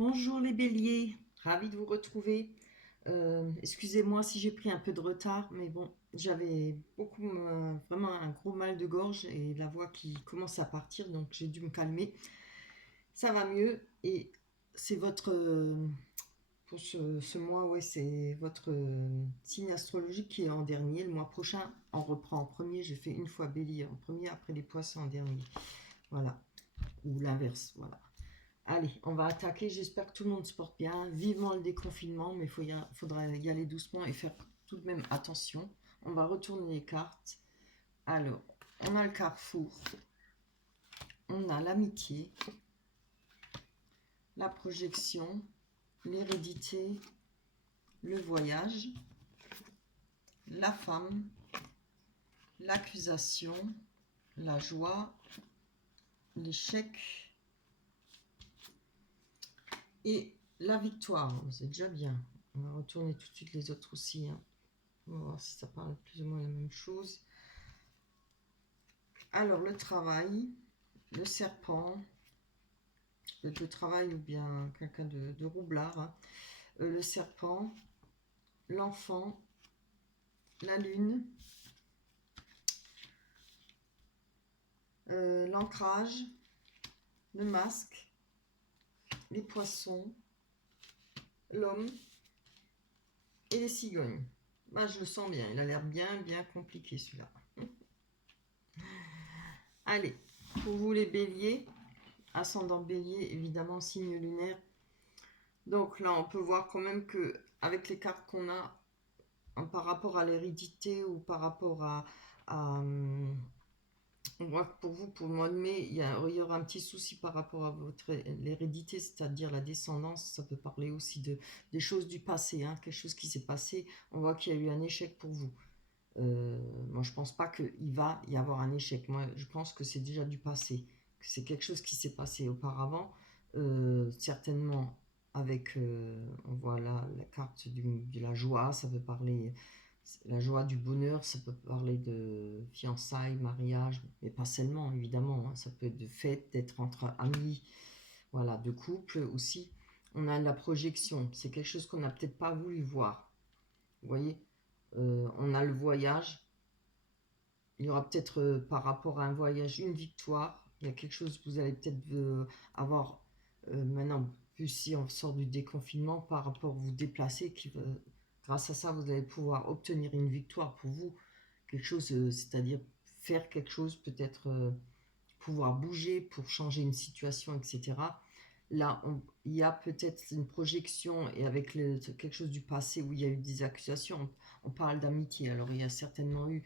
Bonjour les béliers, ravi de vous retrouver. Excusez-moi si j'ai pris un peu de retard, mais bon, j'avais vraiment un gros mal de gorge et la voix qui commence à partir, donc j'ai dû me calmer. Ça va mieux et c'est pour ce mois, ouais, c'est votre signe astrologique qui est en dernier. Le mois prochain, on reprend en premier. J'ai fait une fois bélier en premier, après les poissons en dernier. Voilà, ou l'inverse, voilà. Allez, on va attaquer. J'espère que tout le monde se porte bien. Vivement le déconfinement, mais faudra y aller doucement et faire tout de même attention. On va retourner les cartes. Alors, on a le carrefour. On a l'amitié, la projection, l'hérédité, le voyage, la femme, l'accusation, la joie, l'échec et la victoire. C'est déjà bien. On va retourner tout de suite les autres aussi, hein. On va voir si ça parle plus ou moins la même chose. Alors, le travail, le serpent, le travail ou bien quelqu'un de roublard, hein. Le serpent, l'enfant, la lune, l'ancrage, le masque, les poissons, l'homme et les cigognes. Bah, je le sens bien, il a l'air bien compliqué celui-là. Allez, pour vous les béliers, ascendant bélier, évidemment, signe lunaire. Donc là, on peut voir quand même que avec les cartes qu'on a, par rapport à l'hérédité ou par rapport on voit que pour vous, pour le mois de mai, il y aura un petit souci par rapport à l'hérédité, c'est-à-dire la descendance. Ça peut parler aussi des choses du passé, hein, quelque chose qui s'est passé. On voit qu'il y a eu un échec pour vous. Moi, je pense pas qu'il va y avoir un échec. Moi, je pense que c'est déjà du passé, que c'est quelque chose qui s'est passé auparavant. Certainement avec, on voit là la carte de la joie, ça peut parler la joie du bonheur, ça peut parler de fiançailles, mariage, mais pas seulement évidemment, hein. Ça peut être de fête, d'être entre amis, voilà, de couple aussi. On a la projection, c'est quelque chose qu'on n'a peut-être pas voulu voir. Vous voyez, on a le voyage. Il y aura peut-être par rapport à un voyage une victoire. Il y a quelque chose que vous allez peut-être avoir maintenant, plus si on sort du déconfinement, par rapport à vous déplacer, grâce à ça, vous allez pouvoir obtenir une victoire pour vous. Quelque chose, c'est-à-dire faire quelque chose, peut-être pouvoir bouger pour changer une situation, etc. Là, il y a peut-être une projection et avec quelque chose du passé où il y a eu des accusations. On parle d'amitié. Alors, il y a certainement eu,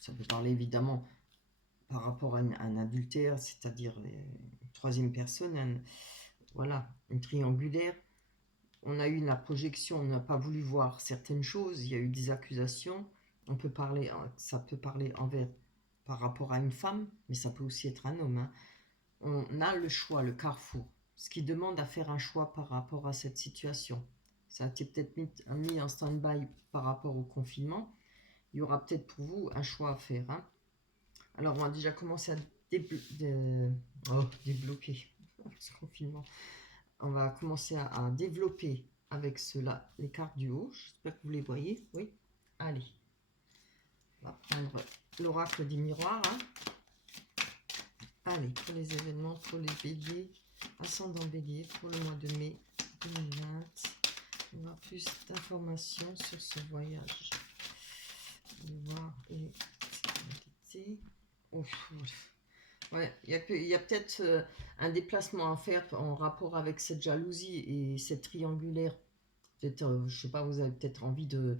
ça peut parler évidemment par rapport à un adultère, c'est-à-dire une troisième personne, voilà, une triangulaire. On a eu la projection, on n'a pas voulu voir certaines choses, il y a eu des accusations. Ça peut parler par rapport à une femme, mais ça peut aussi être un homme, hein. On a le choix, le carrefour, ce qui demande à faire un choix par rapport à cette situation. Ça a été peut-être mis en stand-by par rapport au confinement. Il y aura peut-être pour vous un choix à faire, hein. Alors, on va déjà commencer à débloquer ce confinement. On va commencer à développer avec cela les cartes du haut. J'espère que vous les voyez. Oui. Allez. On va prendre l'oracle des miroirs, hein. Allez, pour les événements, pour les béliers, ascendant bélier, pour le mois de mai 2020. On va avoir plus d'informations sur ce voyage. Voir et sécurité. Ouais, il y a peut-être un déplacement à faire en rapport avec cette jalousie et cette triangulaire. Peut-être, je sais pas, vous avez peut-être envie de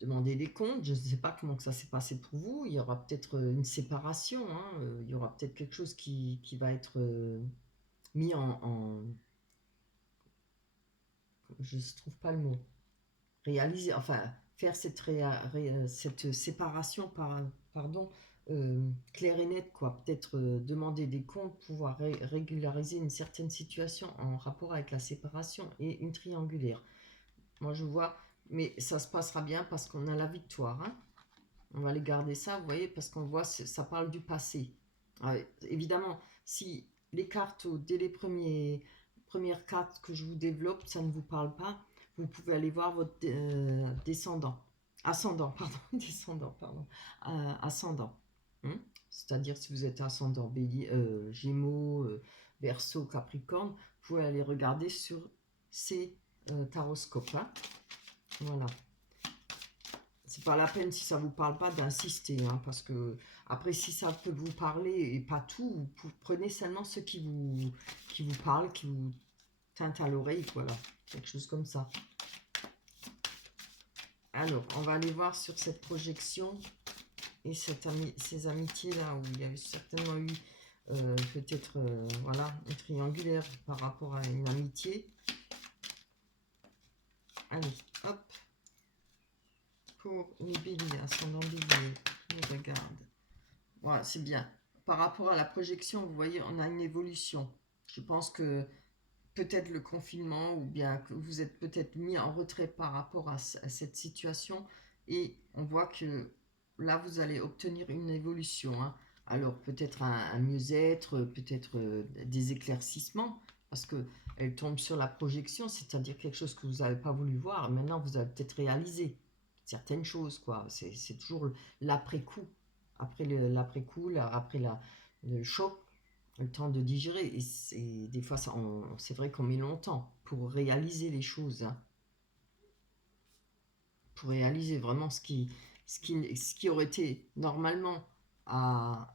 demander des comptes. Je ne sais pas comment que ça s'est passé pour vous. Il y aura peut-être une séparation, hein. Il y aura peut-être quelque chose qui va être mis je ne trouve pas le mot. Réaliser, enfin, faire cette séparation, pardon, claire et nette, quoi. Peut-être demander des comptes, pouvoir régulariser une certaine situation en rapport avec la séparation et une triangulaire. Moi, je vois, mais ça se passera bien parce qu'on a la victoire, hein. On va les garder ça, vous voyez, parce qu'on voit, ça parle du passé. Ouais, évidemment, si les cartes, dès les premières cartes que je vous développe, ça ne vous parle pas, vous pouvez aller voir votre descendant. Ascendant, pardon. Descendant, pardon. Ascendant. Hmm. C'est-à-dire si vous êtes ascendant bélier, Gémeaux, Verseau, Capricorne, vous pouvez aller regarder sur ces taroscopes là. Voilà. C'est pas la peine, si ça vous parle pas, d'insister, hein, parce que après, si ça peut vous parler et pas tout, vous prenez seulement ce qui vous parle, qui vous teinte à l'oreille, voilà, quelque chose comme ça. Alors, on va aller voir sur cette projection et ces amitiés-là, où il y avait certainement eu peut-être voilà, un triangulaire par rapport à une amitié. Allez, hop, pour les béliers, ascendant bélier, on regarde. Voilà, c'est bien. Par rapport à la projection, vous voyez, on a une évolution. Je pense que peut-être le confinement, ou bien que vous êtes peut-être mis en retrait par rapport à cette situation, et on voit que là, vous allez obtenir une évolution, hein. Alors peut-être un mieux-être, peut-être des éclaircissements, parce que elle tombe sur la projection, c'est-à-dire quelque chose que vous n'avez pas voulu voir. Maintenant, vous avez peut-être réalisé certaines choses, quoi. C'est toujours l'après-coup. Après l'après-coup, après le choc, le temps de digérer. Et des fois, c'est vrai qu'on met longtemps pour réaliser les choses, hein. Pour réaliser vraiment ce qui aurait été normalement à,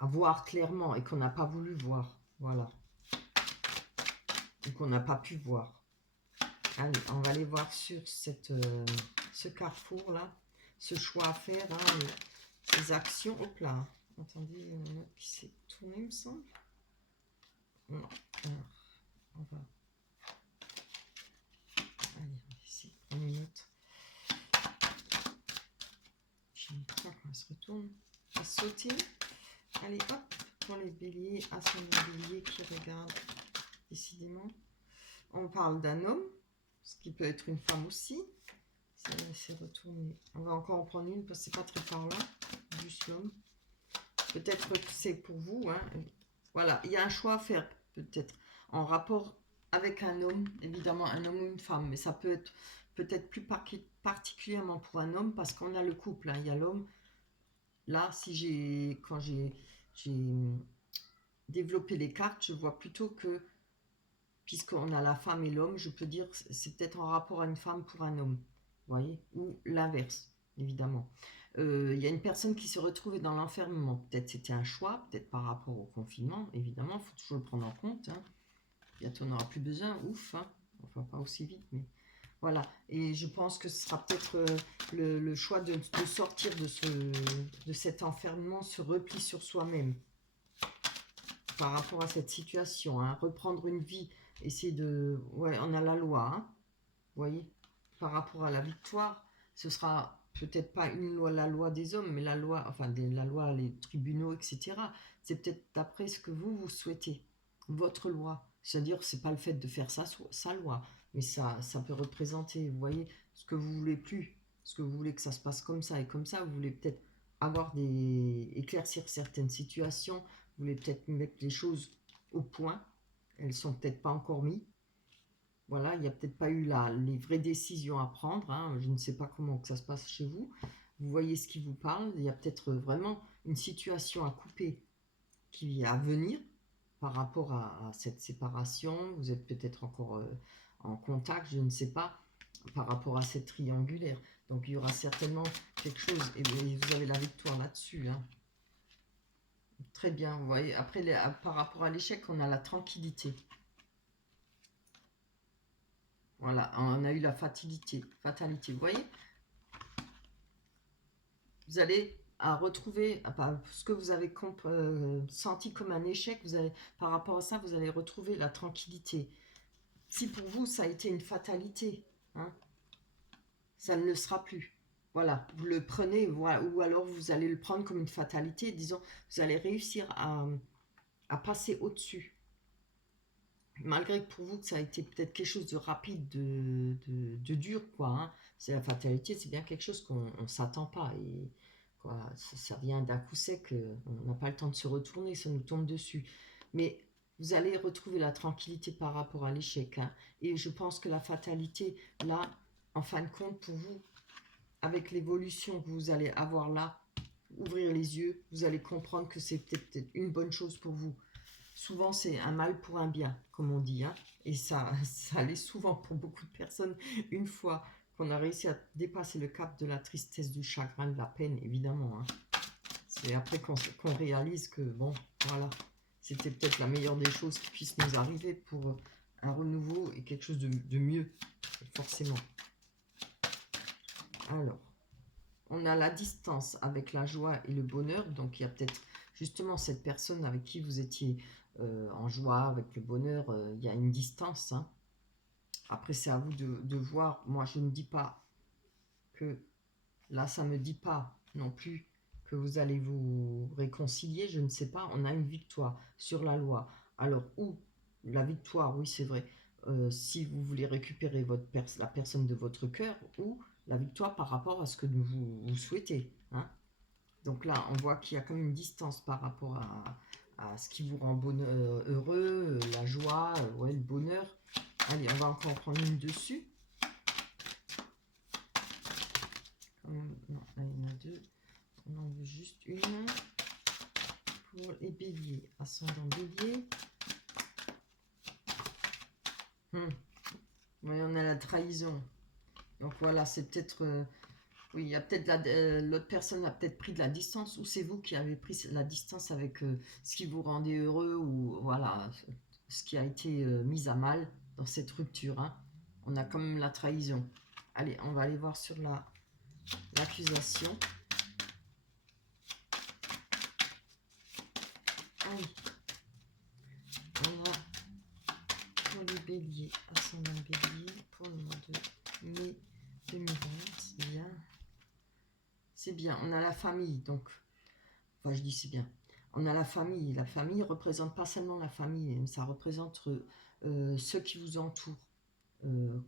à voir clairement et qu'on n'a pas voulu voir. Voilà. Et qu'on n'a pas pu voir. Allez, on va aller voir sur ce carrefour-là, ce choix à faire, hein, ces actions. Hop là. Attendez, il y en a un autre qui s'est tourné, il me semble. Non. Alors, on va. Allez, ici, on les note. J'ai peur quand elle se retourne. Elle a sauté. Allez, hop, pour les béliers, ascendant bélier qui regardent, décidément. On parle d'un homme, ce qui peut être une femme aussi. Ça s'est retourné. On va encore en prendre une parce que c'est pas très parlant. Juste l'homme. Peut-être que c'est pour vous, hein. Voilà, il y a un choix à faire, peut-être, en rapport avec un homme, évidemment un homme ou une femme, mais ça peut être peut-être plus particulièrement pour un homme parce qu'on a le couple, hein. Il y a l'homme. Là, quand j'ai développé les cartes, je vois plutôt que, puisqu'on a la femme et l'homme, je peux dire c'est peut-être en rapport à une femme pour un homme, vous voyez, ou l'inverse, évidemment. Il y a une personne qui se retrouvait dans l'enfermement. Peut-être c'était un choix, peut-être par rapport au confinement, évidemment, il faut toujours le prendre en compte, hein. Bientôt on n'aura plus besoin, ouf, hein. Enfin pas aussi vite, mais voilà. Et je pense que ce sera peut-être le choix de sortir de cet enfermement, ce repli sur soi-même par rapport à cette situation, hein. Reprendre une vie, essayer de... Ouais, on a la loi, hein. Vous voyez, par rapport à la victoire, ce sera peut-être pas une loi, la loi des hommes, mais la loi, enfin la loi, les tribunaux, etc. C'est peut-être d'après ce que vous souhaitez, votre loi. C'est-à-dire, c'est pas le fait de faire sa loi, mais ça peut représenter, vous voyez, ce que vous voulez plus, ce que vous voulez que ça se passe comme ça et comme ça. Vous voulez peut-être éclaircir certaines situations. Vous voulez peut-être mettre les choses au point. Elles sont peut-être pas encore mises. Voilà, il n'y a peut-être pas eu les vraies décisions à prendre, hein. Je ne sais pas comment que ça se passe chez vous. Vous voyez ce qui vous parle. Il y a peut-être vraiment une situation à couper qui est à venir par rapport à cette séparation. Vous êtes peut-être encore en contact, je ne sais pas, par rapport à cette triangulaire. Donc il y aura certainement quelque chose, et vous avez la victoire là-dessus, hein. Très bien, vous voyez. Après, par rapport à l'échec, on a la tranquillité. Voilà, on a eu la fatalité. Vous voyez, vous allez à retrouver ce que vous avez senti comme un échec. Par rapport à ça, vous allez retrouver la tranquillité. Si pour vous, ça a été une fatalité, hein, ça ne le sera plus. Voilà, vous le prenez, voilà, ou alors vous allez le prendre comme une fatalité. Disons, vous allez réussir à passer au-dessus. Malgré que pour vous, que ça a été peut-être quelque chose de rapide, de dur, quoi, hein. C'est la fatalité, c'est bien quelque chose qu'on ne s'attend pas. Et quoi. Ça vient d'un coup sec, on n'a pas le temps de se retourner, ça nous tombe dessus. Mais vous allez retrouver la tranquillité par rapport à l'échec, hein. Et je pense que la fatalité, là, en fin de compte, pour vous, avec l'évolution que vous allez avoir là, ouvrir les yeux, vous allez comprendre que c'est peut-être une bonne chose pour vous. Souvent, c'est un mal pour un bien, comme on dit, hein. Et ça l'est souvent pour beaucoup de personnes. Une fois qu'on a réussi à dépasser le cap de la tristesse, du chagrin, de la peine, évidemment, hein. C'est après qu'on réalise que, bon, voilà, c'était peut-être la meilleure des choses qui puisse nous arriver pour un renouveau et quelque chose de mieux, forcément. Alors, on a la distance avec la joie et le bonheur. Donc, il y a peut-être justement cette personne avec qui vous étiez en joie, avec le bonheur. Il y a une distance, hein. Après, c'est à vous de voir. Moi, je ne dis pas que... Là, ça ne me dit pas non plus que vous allez vous réconcilier. Je ne sais pas. On a une victoire sur la loi. Alors, ou la victoire, oui, c'est vrai. Si vous voulez récupérer la personne de votre cœur, ou la victoire par rapport à ce que vous souhaitez, hein. Donc là, on voit qu'il y a comme une distance par rapport à ce qui vous rend heureux, la joie, ouais, le bonheur. Allez, on va encore prendre une dessus. Non, là, il y en a deux. On en veut juste une. Pour les béliers, ascendant bélier. Oui, on a la trahison. Donc voilà, c'est peut-être... oui, il y a peut-être l'autre personne a peut-être pris de la distance, ou c'est vous qui avez pris la distance avec ce qui vous rendait heureux, ou voilà, ce qui a été mis à mal dans cette rupture, hein. On a quand même la trahison. Allez, on va aller voir sur l'accusation. Allez. On a pour les béliers, ascendant bélier, pour le mois de mai 2020, c'est bien. C'est bien, on a la famille, donc, enfin je dis c'est bien. On a la famille. La famille ne représente pas seulement la famille, ça représente ceux qui vous entourent.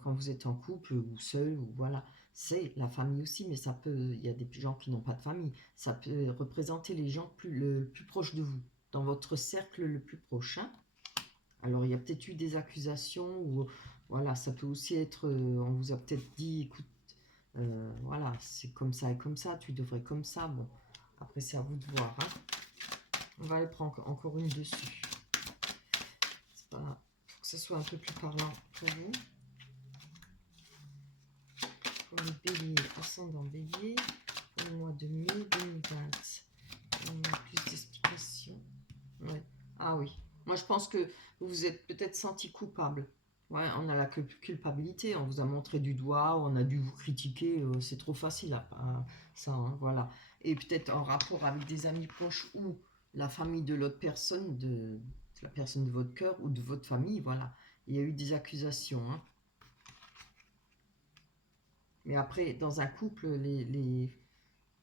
Quand vous êtes en couple ou seul, ou voilà, c'est la famille aussi, mais ça peut, il y a des gens qui n'ont pas de famille. Ça peut représenter les gens le plus proches de vous, dans votre cercle le plus proche, hein. Alors il y a peut-être eu des accusations, ou voilà, ça peut aussi être, on vous a peut-être dit, écoute, voilà, c'est comme ça et comme ça, tu devrais comme ça. Bon, après c'est à vous de voir, hein. On va aller prendre encore une dessus. C'est pas, pour que ce soit un peu plus parlant pour vous. Pour les béliers, ascendant bélier, pour le mois de mai 2020. On a plus d'explications. Ouais. Ah oui. Moi je pense que vous vous êtes peut-être senti coupable. Ouais, on a la culpabilité, on vous a montré du doigt, on a dû vous critiquer, c'est trop facile ça, hein, voilà. Et peut-être en rapport avec des amis proches ou la famille de l'autre personne, de la personne de votre cœur ou de votre famille, voilà. Il y a eu des accusations, hein. Mais après, dans un couple,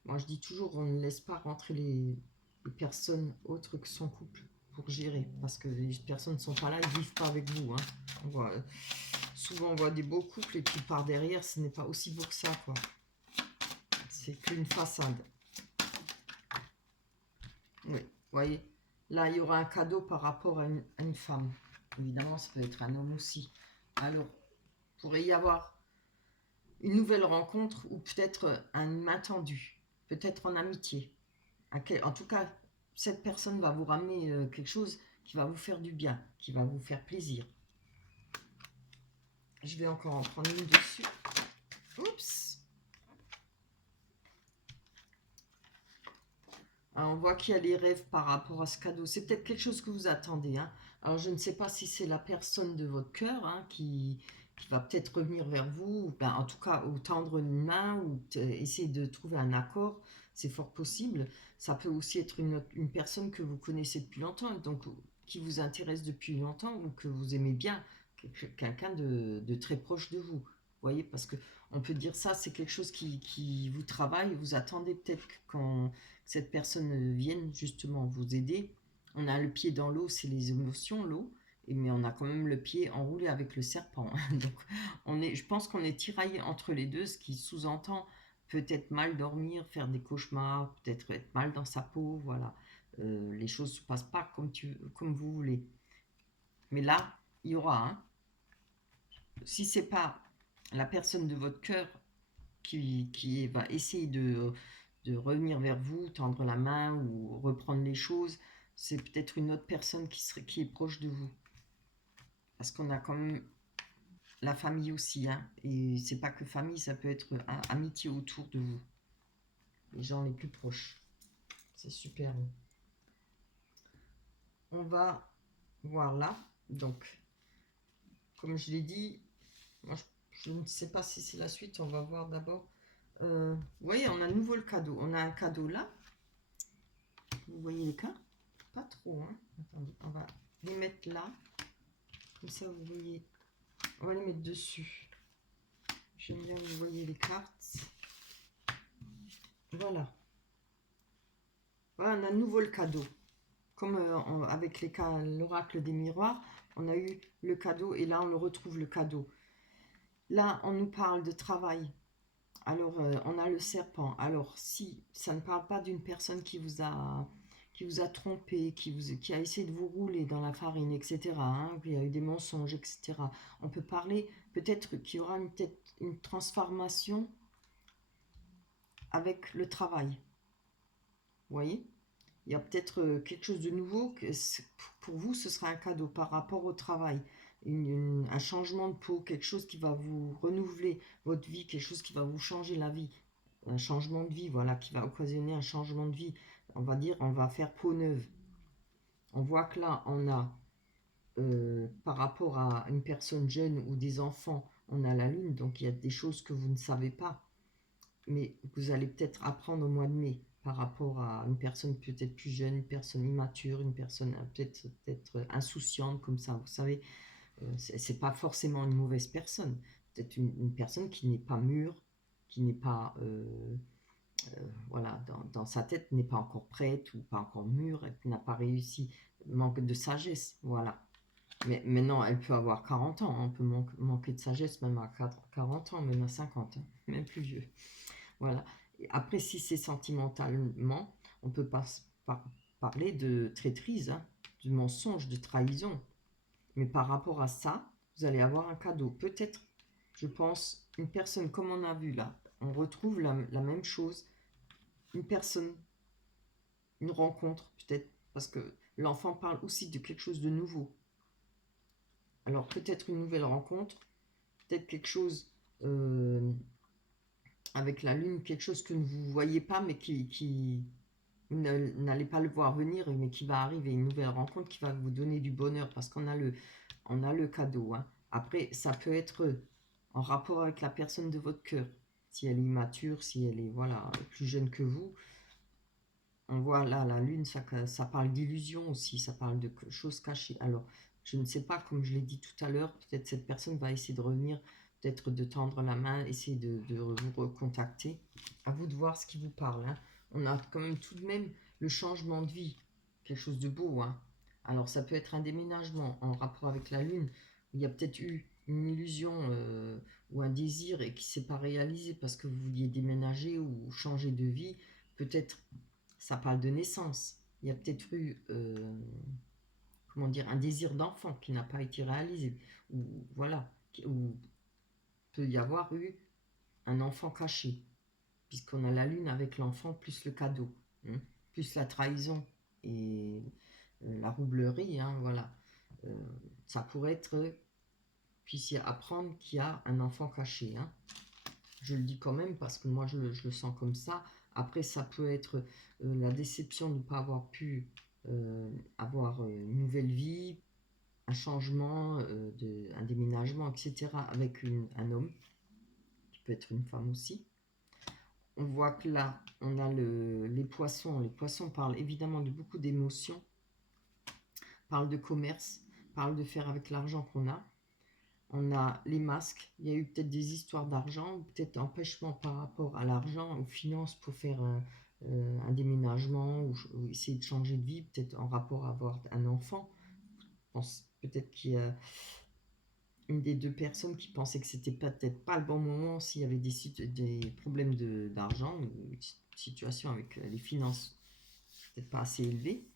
moi je dis toujours, on ne laisse pas rentrer les personnes autres que son couple pour gérer, parce que les personnes ne sont pas là, ils ne vivent pas avec vous, hein. Souvent on voit des beaux couples et puis par derrière ce n'est pas aussi beau que ça, quoi. C'est qu'une façade. Oui, vous voyez, là il y aura un cadeau par rapport à une femme. Évidemment ça peut être un homme aussi. Alors, pourrait y avoir une nouvelle rencontre, ou peut-être un main tendu, peut-être en amitié. En tout cas, cette personne va vous ramener quelque chose qui va vous faire du bien, qui va vous faire plaisir. Je vais encore en prendre une dessus. Oups. Alors, on voit qu'il y a les rêves par rapport à ce cadeau. C'est peut-être quelque chose que vous attendez, hein. Alors, je ne sais pas si c'est la personne de votre cœur, hein, qui va peut-être revenir vers vous, ou, ben, en tout cas, ou tendre une main, ou essayer de trouver un accord. C'est fort possible. Ça peut aussi être une personne que vous connaissez depuis longtemps, donc qui vous intéresse depuis longtemps, ou que vous aimez bien, quelqu'un de très proche de vous. Vous voyez, parce que on peut dire ça, c'est quelque chose qui vous travaille. Vous attendez peut-être quand cette personne vienne justement vous aider. On a le pied dans l'eau, c'est les émotions, l'eau, mais on a quand même le pied enroulé avec le serpent. Donc, je pense qu'on est tiraillé entre les deux, ce qui sous-entend peut-être mal dormir, faire des cauchemars, peut-être être mal dans sa peau, voilà. Les choses ne se passent pas comme vous voulez. Mais là, il y aura, hein, si c'est pas la personne de votre cœur qui va essayer de revenir vers vous, tendre la main ou reprendre les choses, c'est peut-être une autre personne qui est proche de vous. Parce qu'on a quand même la famille aussi, hein, et c'est pas que famille, ça peut être amitié autour de vous, les gens les plus proches. C'est super. On va voir là, donc, comme je l'ai dit, moi je ne sais pas si c'est la suite, on va voir d'abord. Vous voyez, on a de nouveau le cadeau. On a un cadeau là. Vous voyez les cartes? Pas trop, hein. Attendez, on va les mettre là. Comme ça, vous voyez. On va les mettre dessus. J'aime bien que vous voyez les cartes. Voilà. Voilà, on a de nouveau le cadeau. Comme avec l'oracle des miroirs, on a eu le cadeau et là, on le retrouve le cadeau. Là, on nous parle de travail. Alors, on a le serpent. Alors, si ça ne parle pas d'une personne qui vous a trompé, qui a essayé de vous rouler dans la farine, etc., hein, il y a eu des mensonges, etc., on peut parler peut-être qu'il y aura une transformation avec le travail. Vous voyez? Il y a peut-être quelque chose de nouveau. Pour vous, ce sera un cadeau par rapport au travail. Un changement de peau, quelque chose qui va vous renouveler votre vie, quelque chose qui va vous changer la vie. Un changement de vie, voilà, qui va occasionner un changement de vie. On va dire, on va faire peau neuve. On voit que là, on a, par rapport à une personne jeune ou des enfants, on a la lune, donc il y a des choses que vous ne savez pas, mais vous allez peut-être apprendre au mois de mai par rapport à une personne peut-être plus jeune, une personne immature, une personne peut-être insouciante comme ça, vous savez, c'est pas forcément une mauvaise personne, peut-être une personne qui n'est pas mûre, qui n'est pas voilà, dans sa tête n'est pas encore prête ou pas encore mûre, elle n'a pas réussi, manque de sagesse, voilà. Mais maintenant, elle peut avoir 40 ans, hein, on peut manquer de sagesse même à 40 ans, même à 50, hein, même plus vieux. Voilà. Et après, si c'est sentimentalement, on peut pas parler de traîtrise, hein, de mensonge, de trahison. Mais par rapport à ça, vous allez avoir un cadeau. Peut-être, je pense, une personne comme on a vu là, on retrouve la même chose, une personne, une rencontre peut-être, parce que l'enfant parle aussi de quelque chose de nouveau. Alors peut-être une nouvelle rencontre, peut-être quelque chose avec la lune, quelque chose que vous ne voyez pas, mais qui vous n'allez pas le voir venir, mais qui va arriver, une nouvelle rencontre qui va vous donner du bonheur, parce on a le cadeau. Hein. Après, ça peut être en rapport avec la personne de votre cœur. Si elle est immature, si elle est voilà, plus jeune que vous, on voit là la lune, ça parle d'illusion aussi, ça parle de choses cachées. Alors, je ne sais pas, comme je l'ai dit tout à l'heure, peut-être cette personne va essayer de revenir, peut-être de tendre la main, essayer de vous recontacter. À vous de voir ce qui vous parle. Hein. On a quand même tout de même le changement de vie, quelque chose de beau. Hein. Alors, ça peut être un déménagement en rapport avec la lune. Il y a peut-être eu une illusion ou un désir et qui ne s'est pas réalisé parce que vous vouliez déménager ou changer de vie. Peut-être ça parle de naissance. Il y a peut-être eu, comment dire, un désir d'enfant qui n'a pas été réalisé. Ou voilà, ou peut y avoir eu un enfant caché, puisqu'on a la lune avec l'enfant plus le cadeau, hein, plus la trahison et la roublerie, hein, voilà. Euh, ça pourrait être, puissiez apprendre qu'il y a un enfant caché. Hein. Je le dis quand même parce que moi je le sens comme ça. Après, ça peut être la déception de ne pas avoir pu avoir une nouvelle vie, un changement, un déménagement, etc. avec un homme, qui peut être une femme aussi. On voit que là, on a les poissons. Les poissons parlent évidemment de beaucoup d'émotions, parlent de commerce, parlent de faire avec l'argent qu'on a. On a les masques, il y a eu peut-être des histoires d'argent, ou peut-être empêchement par rapport à l'argent, aux finances pour faire un déménagement ou essayer de changer de vie, peut-être en rapport à avoir un enfant. Je pense peut-être qu'il y a une des deux personnes qui pensait que c'était peut-être pas le bon moment s'il y avait des problèmes d'argent, ou une situation avec les finances peut-être pas assez élevées.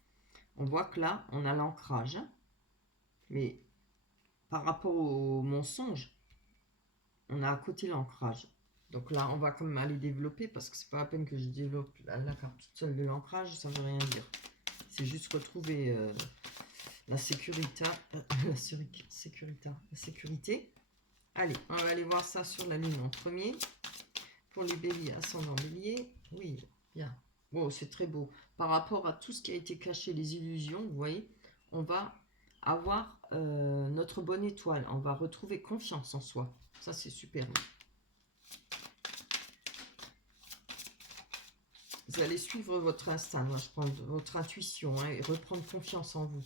On voit que là, on a l'ancrage. Hein. Mais par rapport au mensonge, on a à côté l'ancrage. Donc là, on va quand même aller développer parce que c'est pas la peine que je développe la carte toute seule de l'ancrage, ça veut rien dire. C'est juste retrouver la sécurité, la sécurité. Allez, on va aller voir ça sur la lune en premier. Pour les béliers, ascendant bélier, oui, bien. Bon, c'est très beau. Par rapport à tout ce qui a été caché, les illusions, vous voyez, on va avoir notre bonne étoile. On va retrouver confiance en soi. Ça, c'est super. Vous allez suivre votre instinct, moi, je pense, votre intuition, hein, et reprendre confiance en vous.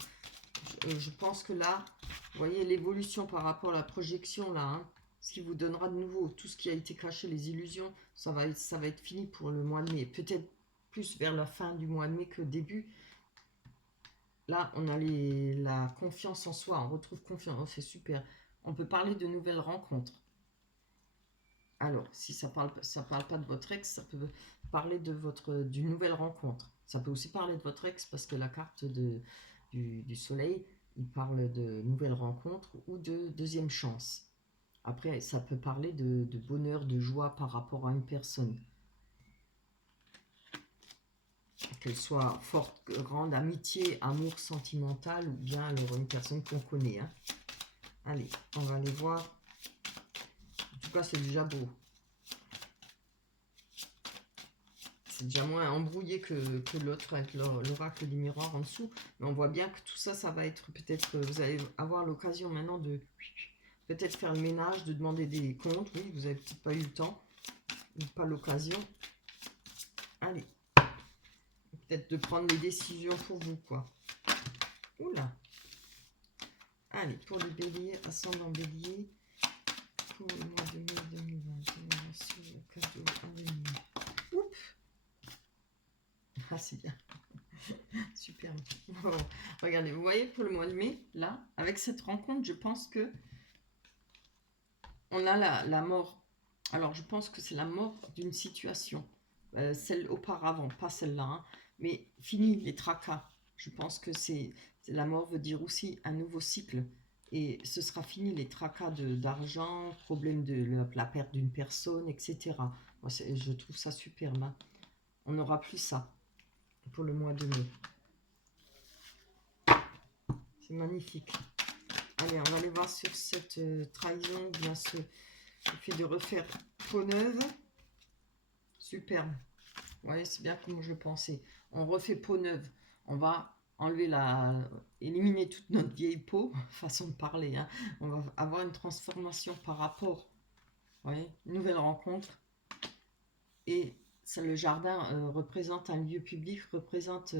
Je pense que là, vous voyez l'évolution par rapport à la projection, là, hein, ce qui vous donnera de nouveau. Tout ce qui a été caché, les illusions, ça va être fini pour le mois de mai. Peut-être plus vers la fin du mois de mai que début. Là, on a la confiance en soi, on retrouve confiance, oh, c'est super. On peut parler de nouvelles rencontres. Alors, si ça parle pas de votre ex, ça peut parler d'une nouvelle rencontre. Ça peut aussi parler de votre ex parce que la carte du soleil, il parle de nouvelles rencontres ou de deuxième chance. Après, ça peut parler de bonheur, de joie par rapport à une personne. Qu'elle soit forte, grande, amitié, amour sentimental ou bien alors une personne qu'on connaît. Hein. Allez, on va aller voir. En tout cas, c'est déjà beau. C'est déjà moins embrouillé que l'autre avec l'oracle du miroir en dessous. Mais on voit bien que tout ça, ça va être peut-être... Vous allez avoir l'occasion maintenant de peut-être faire le ménage, de demander des comptes. Oui, vous n'avez peut-être pas eu le temps, ou pas l'occasion. Allez. Peut-être de prendre les décisions pour vous, quoi. Oula. Allez, pour les béliers, ascendant bélier, pour le mois de mai 2021, sur le cadeau à venir. Oups. Ah, c'est bien. Super. Bon, regardez, vous voyez, pour le mois de mai, là, avec cette rencontre, je pense que on a la mort. Alors, je pense que c'est la mort d'une situation. Celle auparavant, pas celle-là, hein, mais fini les tracas. Je pense que la mort veut dire aussi un nouveau cycle. Et ce sera fini les tracas d'argent, problème de la perte d'une personne, etc. Moi, je trouve ça superbe. Hein. On n'aura plus ça pour le mois de mai. C'est magnifique. Allez, on va aller voir sur cette trahison, bien ce fait de refaire peau neuve. Superbe. Vous voyez, c'est bien comme je pensais. On refait peau neuve. On va enlever éliminer toute notre vieille peau, façon de parler. Hein. On va avoir une transformation par rapport. Vous voyez, nouvelle rencontre. Et ça, le jardin représente un lieu public, représente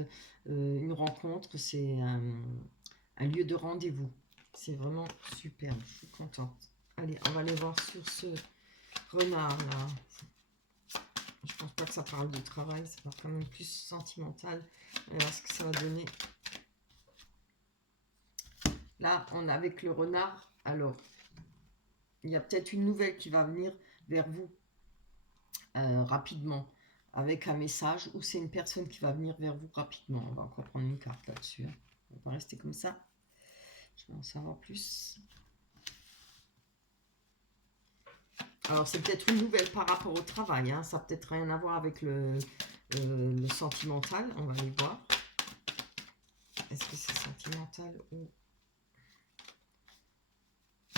une rencontre. C'est un lieu de rendez-vous. C'est vraiment superbe. Je suis contente. Allez, on va aller voir sur ce renard là. Je pense pas que ça parle de travail, ça parle quand même plus sentimental. On va voir ce que ça va donner. Là, on a avec le renard. Alors, il y a peut-être une nouvelle qui va venir vers vous rapidement avec un message ou c'est une personne qui va venir vers vous rapidement. On va encore prendre une carte là-dessus. Hein. On va pas rester comme ça. Je vais en savoir plus. Alors, c'est peut-être une nouvelle par rapport au travail. Hein. Ça n'a peut-être rien à voir avec le sentimental. On va aller voir. Est-ce que c'est sentimental ou...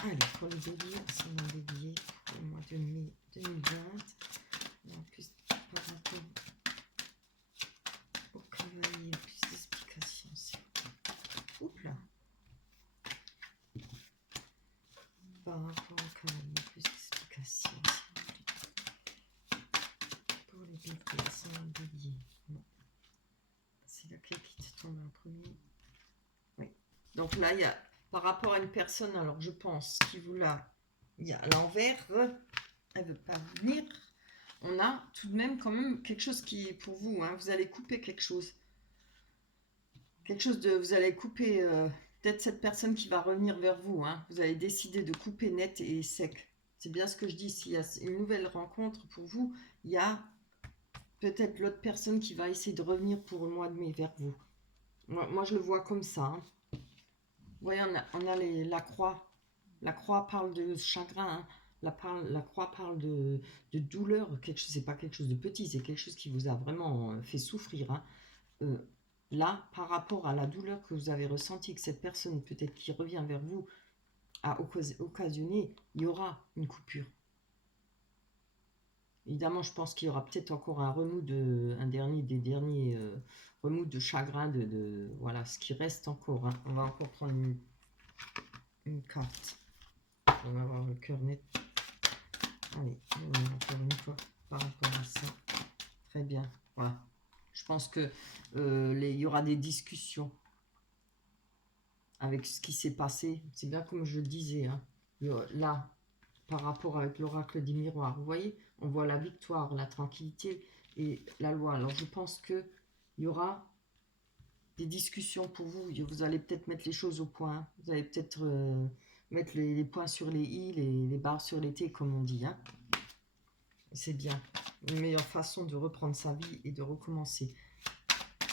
Allez, pour le bélier, c'est mon bélier pour le mois de mai 2020. En plus, par rapport au cavalier, plus d'explications. Oups là. Par rapport au cavalier, plus d'explications. Pour les béliers, c'est mon bélier. Bon. C'est laquelle qui te tombe en premier? Oui. Donc là, il y a... Par rapport à une personne, alors je pense qu'il vous l'a, il y a l'envers, elle ne veut pas venir. On a tout de même quand même quelque chose qui est pour vous. Hein, vous allez couper quelque chose. Vous allez couper peut-être cette personne qui va revenir vers vous. Hein. Vous allez décider de couper net et sec. C'est bien ce que je dis. S'il y a une nouvelle rencontre pour vous, il y a peut-être l'autre personne qui va essayer de revenir pour le mois de mai vers vous. Moi je le vois comme ça. Hein. Vous voyez, on a la croix. La croix parle de chagrin. Hein. La croix parle de douleur. C'est pas quelque chose de petit, c'est quelque chose qui vous a vraiment fait souffrir. Hein. Là, par rapport à la douleur que vous avez ressentie, que cette personne peut-être qui revient vers vous a occasionné, il y aura une coupure. Évidemment, je pense qu'il y aura peut-être encore un remous des derniers remous de chagrin, voilà, ce qui reste encore. Hein. On va encore prendre une carte. On va avoir le cœur net. Allez, encore une fois par rapport à ça. Très bien, voilà. Je pense que il y aura des discussions avec ce qui s'est passé. C'est bien comme je le disais. Hein. Là, par rapport avec l'oracle des miroirs, vous voyez, on voit la victoire, la tranquillité et la loi. Alors je pense que il y aura des discussions pour vous. Vous allez peut-être mettre les choses au point. Vous allez peut-être mettre les points sur les i, les barres sur les t, comme on dit. Hein. C'est bien. Une meilleure façon de reprendre sa vie et de recommencer.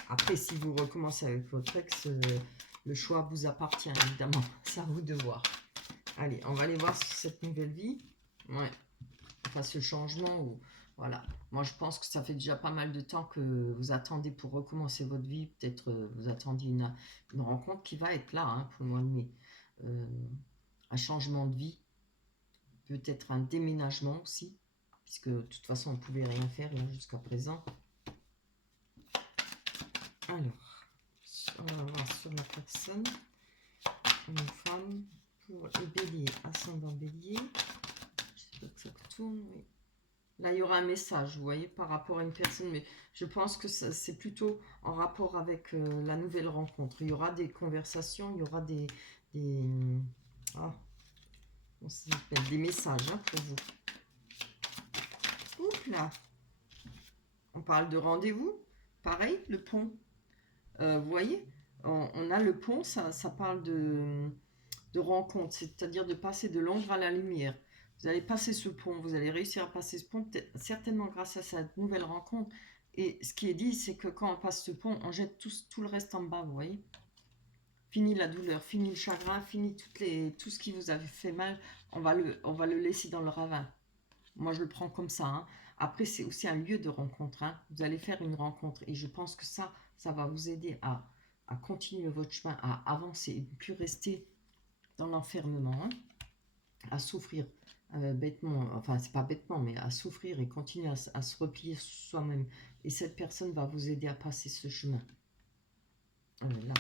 Après, si vous recommencez avec votre ex, le choix vous appartient, évidemment. C'est à vous de voir. Allez, on va aller voir cette nouvelle vie. Ouais. Enfin, ce changement. Où, voilà. Moi, je pense que ça fait déjà pas mal de temps que vous attendez pour recommencer votre vie. Peut-être vous attendiez une rencontre qui va être là hein, pour le mois de mai. Un changement de vie. Peut-être un déménagement aussi. Puisque de toute façon, on ne pouvait rien faire jusqu'à présent. Alors, on va voir sur la personne. Une femme pour les béliers, ascendant bélier. Je sais pas que ça tourne, mais là il y aura un message, vous voyez, par rapport à une personne, mais je pense que c'est plutôt en rapport avec la nouvelle rencontre. Il y aura des conversations, il y aura des des messages hein, pour vous. Oups là. On parle de rendez-vous. Pareil, le pont. Vous voyez, on a le pont, ça parle de rencontre, c'est-à-dire de passer de l'ombre à la lumière. Vous allez passer ce pont, vous allez réussir à passer ce pont, certainement grâce à cette nouvelle rencontre. Et ce qui est dit, c'est que quand on passe ce pont, on jette tout le reste en bas, vous voyez. Fini la douleur, fini le chagrin, fini tout ce qui vous avait fait mal, on va le laisser dans le ravin. Moi, je le prends comme ça. Hein. Après, c'est aussi un lieu de rencontre. Hein. Vous allez faire une rencontre et je pense que ça va vous aider à continuer votre chemin, à avancer et ne plus rester dans l'enfermement, hein, à souffrir bêtement, enfin c'est pas bêtement, mais à souffrir et continuer à se replier sur soi-même. Et cette personne va vous aider à passer ce chemin. Là.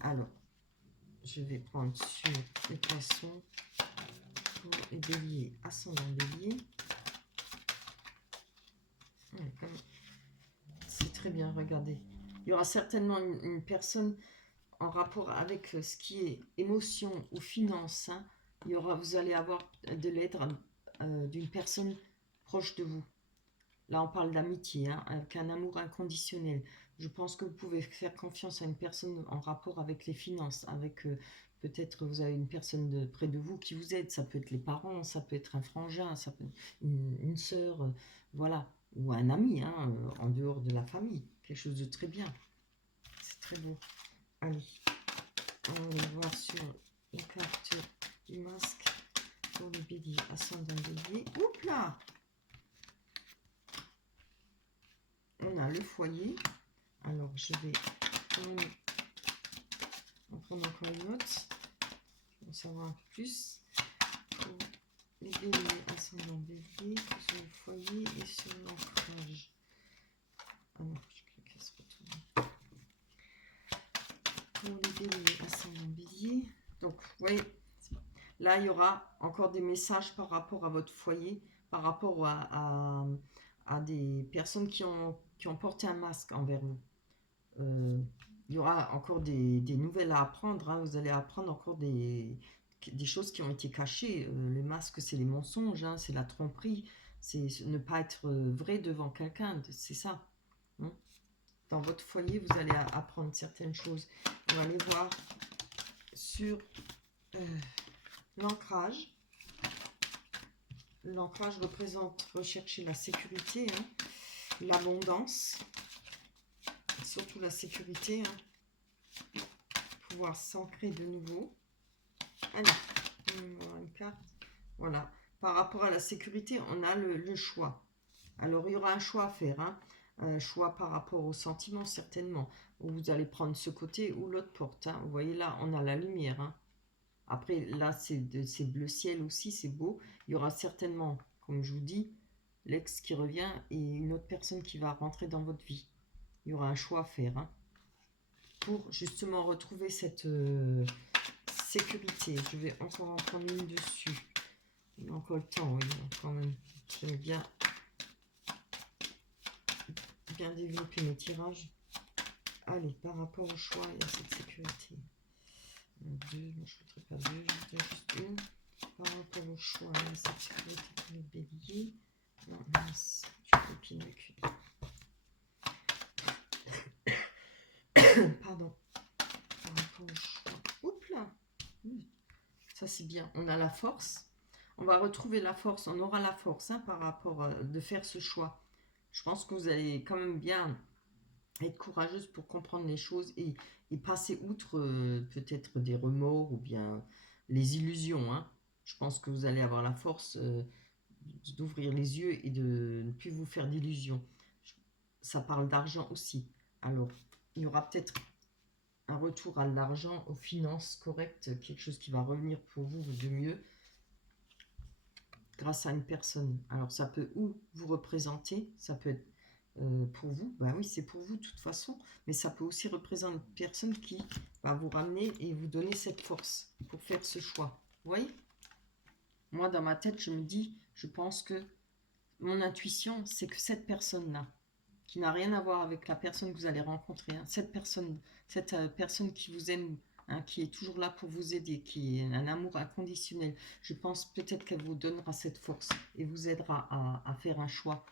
Alors, je vais prendre sur les poissons pour les béliers, ascendant bélier. Ouais, c'est très bien, regardez. Il y aura certainement une personne en rapport avec ce qui est émotion ou finance. Hein. Vous allez avoir de l'aide d'une personne proche de vous. Là, on parle d'amitié, hein, avec un amour inconditionnel. Je pense que vous pouvez faire confiance à une personne en rapport avec les finances, avec peut-être vous avez une personne près de vous qui vous aide. Ça peut être les parents, ça peut être un frangin, ça peut être une sœur, voilà, ou un ami, hein, en dehors de la famille. Quelque chose de très bien. C'est très beau. Allez, on va aller voir sur la carte du masque pour le bélier, ascendant bélier. Oups là! On a le foyer. Alors, je vais en prendre encore une autre. Je vais en savoir un peu plus. Pour les béliers, ascendant bélier, sur le foyer et sur l'ancrage. Ah non, je clique qu'elle se retourne. Pour les béliers, ascendant bélier. Donc, vous voyez, là, il y aura encore des messages par rapport à votre foyer, par rapport à des personnes qui ont porté un masque envers vous. Il y aura encore des nouvelles à apprendre. Hein. Vous allez apprendre encore des choses qui ont été cachées. Les masques, c'est les mensonges, hein, c'est la tromperie, c'est ne pas être vrai devant quelqu'un. C'est ça. Hein. Dans votre foyer, vous allez apprendre certaines choses. On va aller voir sur l'ancrage. L'ancrage représente rechercher la sécurité, hein, l'abondance, surtout la sécurité, hein, pouvoir s'ancrer de nouveau. Alors, on va une carte. Voilà. Par rapport à la sécurité, on a le choix. Alors, il y aura un choix à faire, hein. Un choix par rapport aux sentiments, certainement. Vous allez prendre ce côté ou l'autre porte, hein. Vous voyez là, on a la lumière, hein. Après, là, c'est bleu ciel aussi, c'est beau. Il y aura certainement, comme je vous dis, l'ex qui revient et une autre personne qui va rentrer dans votre vie. Il y aura un choix à faire, hein, pour justement retrouver cette sécurité. Je vais encore en prendre une dessus. Il y a encore le temps, oui, quand même. J'aime bien développer mes tirages. Allez, par rapport au choix et à cette sécurité. Deux, je ne voudrais pas deux, je voudrais juste une. Par rapport au choix et à cette sécurité pour les béliers. Non, mince, je copine avec une. Pardon. Par rapport au choix. Oups là. Ça c'est bien. On a la force. On va retrouver la force. On aura la force, hein, par rapport de faire ce choix. Je pense que vous allez quand même bien être courageuse pour comprendre les choses et passer outre peut-être des remords ou bien les illusions, hein. Je pense que vous allez avoir la force d'ouvrir les yeux et de ne plus vous faire d'illusions. Ça parle d'argent aussi. Alors, il y aura peut-être un retour à l'argent, aux finances correctes, quelque chose qui va revenir pour vous de mieux grâce à une personne. Alors, ça peut ou vous représenter, ça peut être pour vous, ben oui, c'est pour vous de toute façon, mais ça peut aussi représenter une personne qui va vous ramener et vous donner cette force pour faire ce choix. Vous voyez? Moi, dans ma tête, je me dis, je pense que mon intuition, c'est que cette personne-là, qui n'a rien à voir avec la personne que vous allez rencontrer, hein, cette personne qui vous aime, hein, qui est toujours là pour vous aider, qui est un amour inconditionnel, je pense peut-être qu'elle vous donnera cette force et vous aidera à faire un choix.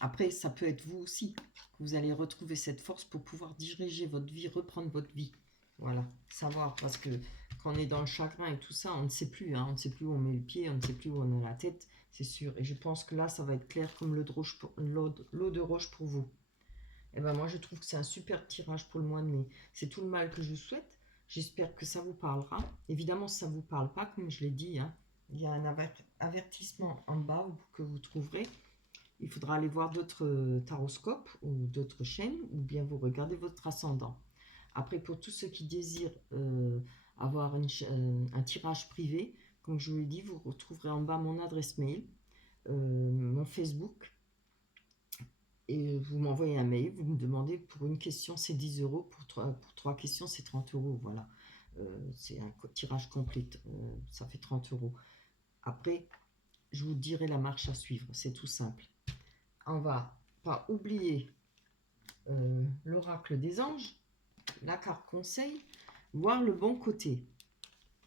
Après, ça peut être vous aussi, que vous allez retrouver cette force pour pouvoir diriger votre vie, reprendre votre vie. Voilà, savoir, parce que quand on est dans le chagrin et tout ça, on ne sait plus, hein, on ne sait plus où on met le pied, on ne sait plus où on a la tête, c'est sûr. Et je pense que là, ça va être clair comme l'eau de roche pour vous. Et ben moi, je trouve que c'est un super tirage pour le mois de mai. C'est tout le mal que je vous souhaite. J'espère que ça vous parlera. Évidemment, si ça ne vous parle pas, comme je l'ai dit, hein, il y a un avertissement en bas que vous trouverez. Il faudra aller voir d'autres taroscopes ou d'autres chaînes, ou bien vous regardez votre ascendant. Après, pour tous ceux qui désirent avoir un tirage privé, comme je vous l'ai dit, vous retrouverez en bas mon adresse mail, mon Facebook, et vous m'envoyez un mail, vous me demandez pour une question c'est 10 euros, pour trois questions c'est 30 euros, voilà. C'est un tirage complet, ça fait 30 euros. Après, je vous dirai la marche à suivre, c'est tout simple. On va pas oublier l'oracle des anges, la carte conseil, voir le bon côté.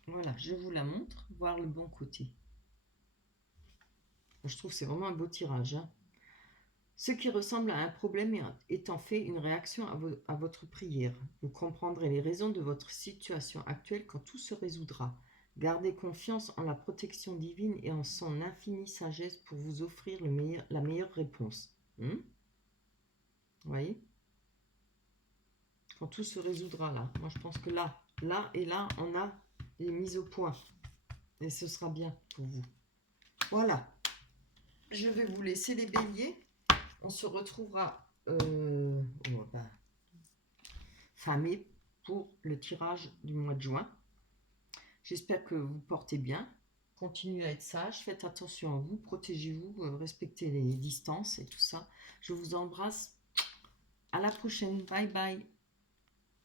Voilà, je vous la montre, voir le bon côté. Je trouve que c'est vraiment un beau tirage, hein. Ce qui ressemble à un problème est en fait une réaction à votre prière. Vous comprendrez les raisons de votre situation actuelle quand tout se résoudra. Gardez confiance en la protection divine et en son infinie sagesse pour vous offrir la meilleure réponse. Vous voyez? Quand tout se résoudra là. Moi, je pense que là et là, on a les mises au point. Et ce sera bien pour vous. Voilà. Je vais vous laisser les béliers. On se retrouvera fin mai pour le tirage du mois de juin. J'espère que vous portez bien. Continuez à être sage. Faites attention à vous. Protégez-vous. Respectez les distances et tout ça. Je vous embrasse. À la prochaine. Bye bye.